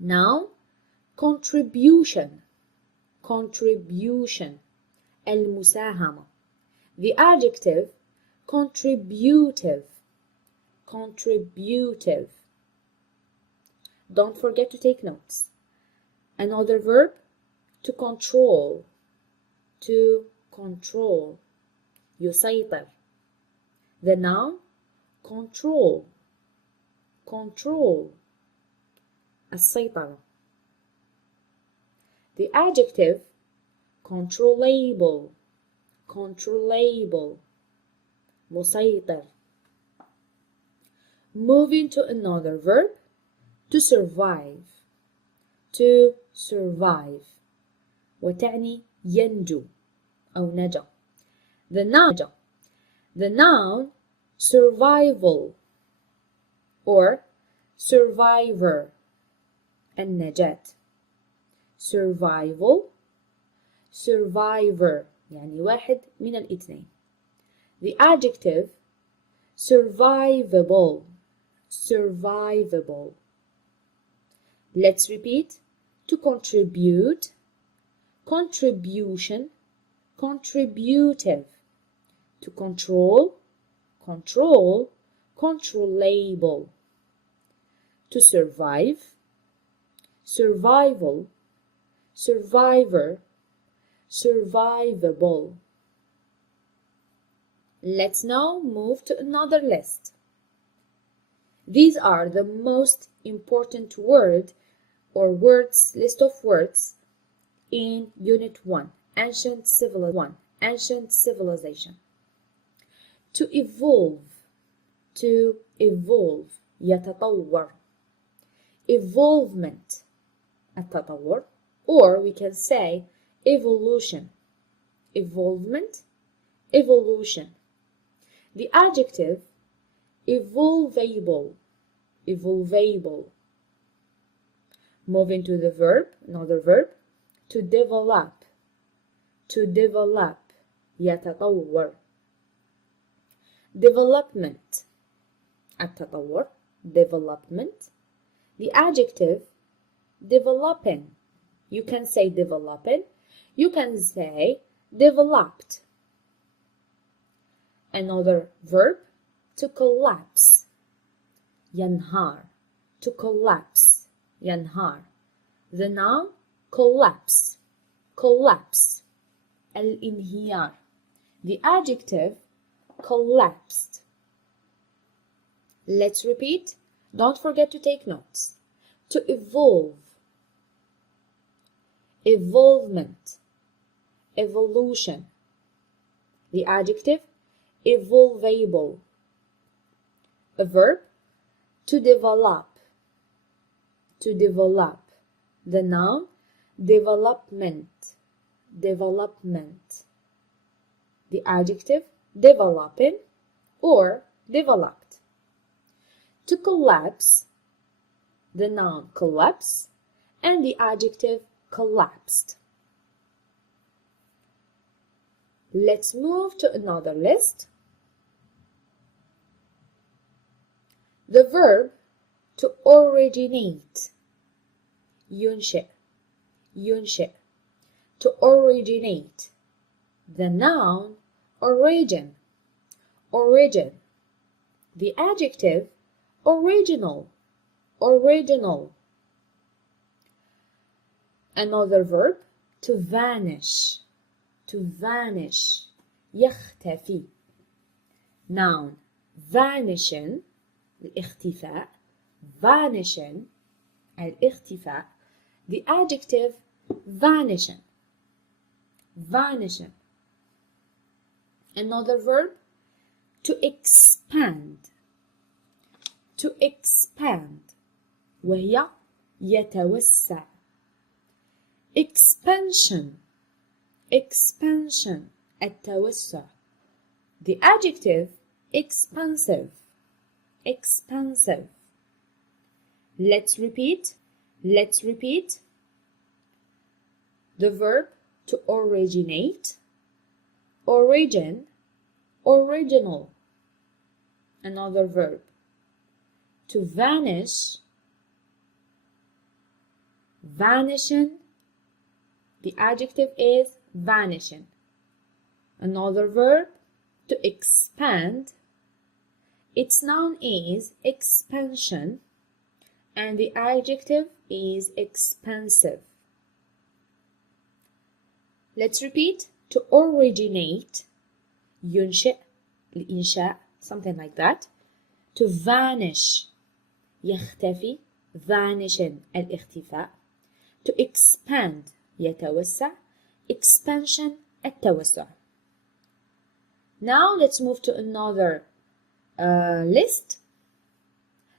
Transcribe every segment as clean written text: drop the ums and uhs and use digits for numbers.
Noun contribution. Contribution المساهمة. The adjective contributive. Contributive. Don't forget to take notes. Another verb to control. To control. يسيطر. The noun control. Control. السيطرة. The adjective controllable. Controllable. مسيطر. Moving to another verb to survive. To survive وتعني ينجو أو نجا. The noun survival or survivor النجاة. survival survivor يعني واحد من الاثنين. The adjective survivable. Survivable. Let's repeat. To contribute, contribution, contributive. To control, control, controllable. To survive, survival, survivor, survivable. Let's now move to another list. These are the most important word or words, list of words in Unit 1, Ancient Civilization. To evolve, to evolve, يتطور. Evolvement, التطور, or we can say evolution. Evolvement, evolution. The adjective evolvable. Evolvable. Moving to the verb, another verb, to develop. To develop. يتطور. Development. التطور. Development. The adjective developing. You can say developing. You can say developed. Another verb, to collapse. ينهار. To collapse. ينهار. The noun collapse. Collapse. الانهيار. The adjective collapsed. Let's repeat. Don't forget to take notes. To evolve. Evolvement. Evolution. The adjective evolvable. A verb, to develop. To develop. The noun development. Development. The adjective developing or developed. To collapse. The noun collapse and the adjective collapsed. Let's move to another list. The verb to originate. ينشئ. ينشئ. To originate. The noun origin. Origin. The adjective original. Original. Another verb, to vanish. To vanish. يختفي. Noun vanishing. الاختفاء. Vanishing. الاختفاء. The adjective vanishing. Vanishing. Another verb, to expand. To expand. وهي يتوسع. Expansion. Expansion. التوسع. The adjective expansive. Expansive. Let's repeat. Let's repeat. The verb to originate. Origin. Original. Another verb, to vanish. vanishing. The adjective is vanishing. Another verb, to expand. Its noun is expansion, and the adjective is expansive. Let's repeat. To originate, ينشئ, الإنشاء, something like that. To vanish, يختفي, vanishing, الاختفاء. To expand, يتوسع, expansion, التوسع. Now let's move to another list.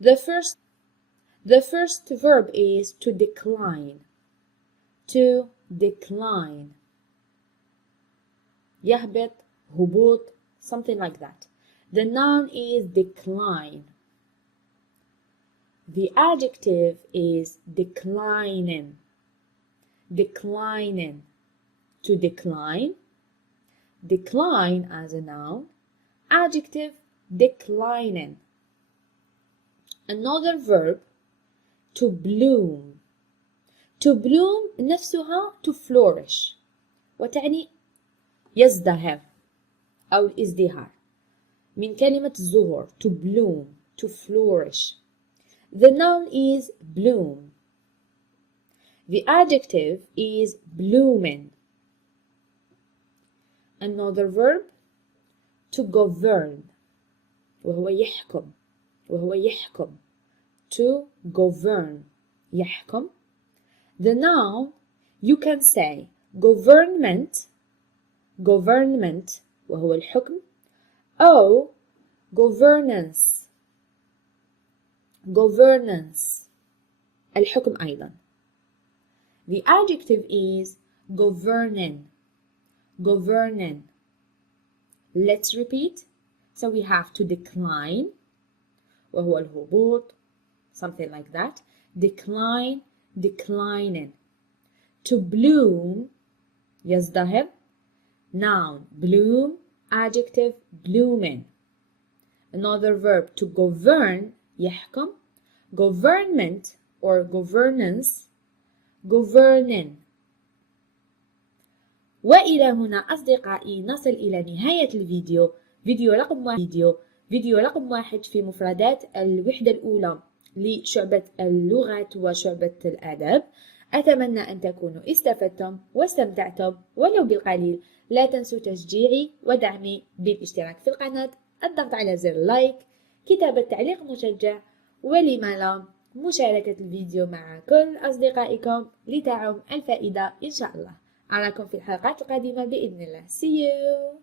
The first verb is to decline. To decline. يهبط, هبوط, something like that. The noun is decline. The adjective is declining. Declining. To decline. Decline as a noun. Adjective, declining. Another verb, to bloom. To bloom نفسها to flourish, وتعني يزدهر أو الازدهار، من كلمة الزهور. To bloom, to flourish. The noun is bloom. The adjective is blooming. Another verb, to govern, وهو يحكم. To govern, يحكم. The noun, you can say government, وهو الحكم, أو governance, الحكم أيضا. The adjective is governing. Let's repeat. So we have to decline, وهو الهبوط, something like that. Declining. To bloom, يزدهر. Noun, bloom. Adjective, blooming. Another verb, to govern, يحكم. Government or governance, governing. وإلى هنا أصدقائي نصل إلى نهاية الفيديو. فيديو رقم واحد في مفردات الوحدة الأولى لشعبة اللغات وشعبة الآداب. أتمنى أن تكونوا استفدتم واستمتعتم ولو بالقليل. لا تنسوا تشجيعي ودعمي بالاشتراك في القناة، الضغط على زر لايك، كتابة تعليق مشجع، ولما لا مشاركة الفيديو مع كل أصدقائكم لتعم الفائدة إن شاء الله. أراكم في الحلقات القادمة بإذن الله. See you!